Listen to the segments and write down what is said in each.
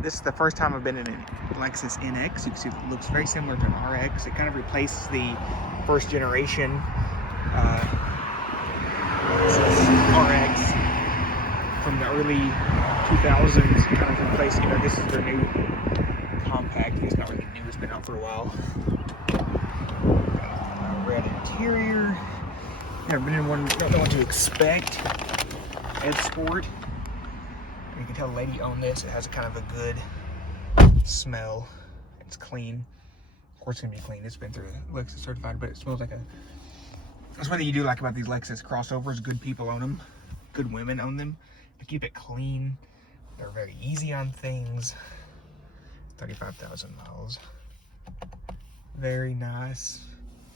This is the first time I've been in a Lexus NX. You can see it looks very similar to an RX. It kind of replaces the first generation RX from the early 2000s. Kind of replaced, this is their new compact. It's not really new, it's been out for a while. Red interior. Never been in one, don't know what to expect. Ed Sport. You can tell the lady owned this. It has a kind of a good smell. It's clean. Of course it's gonna be clean. It's been through Lexus certified, but it smells like a... That's one thing you do like about these Lexus crossovers. Good people own them. Good women own them. They keep it clean. They're very easy on things. 35,000 miles. Very nice.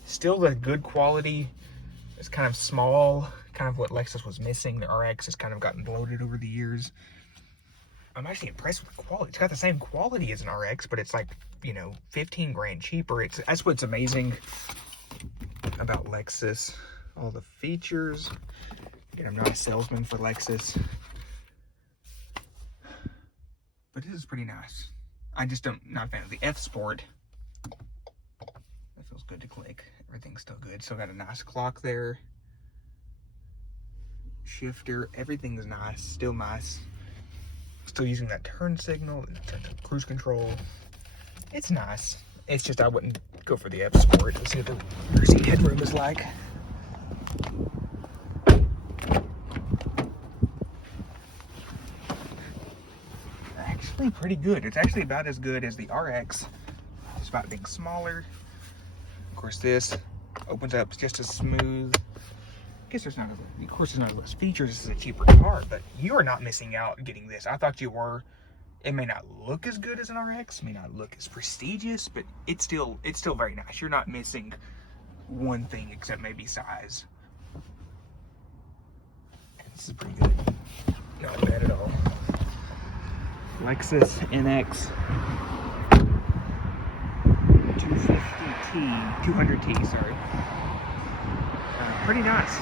Still the good quality. It's kind of small, kind of what Lexus was missing. The RX has kind of gotten bloated over the years. I'm actually impressed with the quality. It's got the same quality as an RX, but it's like, 15 grand cheaper. That's what's amazing about Lexus. All the features. Again, I'm not a salesman for Lexus, but it is pretty nice. I just not a fan of the F Sport. That feels good to click. Everything's still good. Still got a nice clock there. Shifter, everything's nice, still nice. Still using that turn signal, cruise control. It's nice. It's just I wouldn't go for the F Sport. Let's see what the seat headroom is like. Actually pretty good. It's actually about as good as the RX. It's about being smaller. Of course, this opens up just as smooth. I guess there's not, of course, there's not as less features. This is a cheaper car, but you are not missing out getting this. I thought you were. It may not look as good as an RX, may not look as prestigious, but it's still very nice. You're not missing one thing except maybe size. This is pretty good. Not bad at all. Lexus NX 200T, sorry. Pretty nice.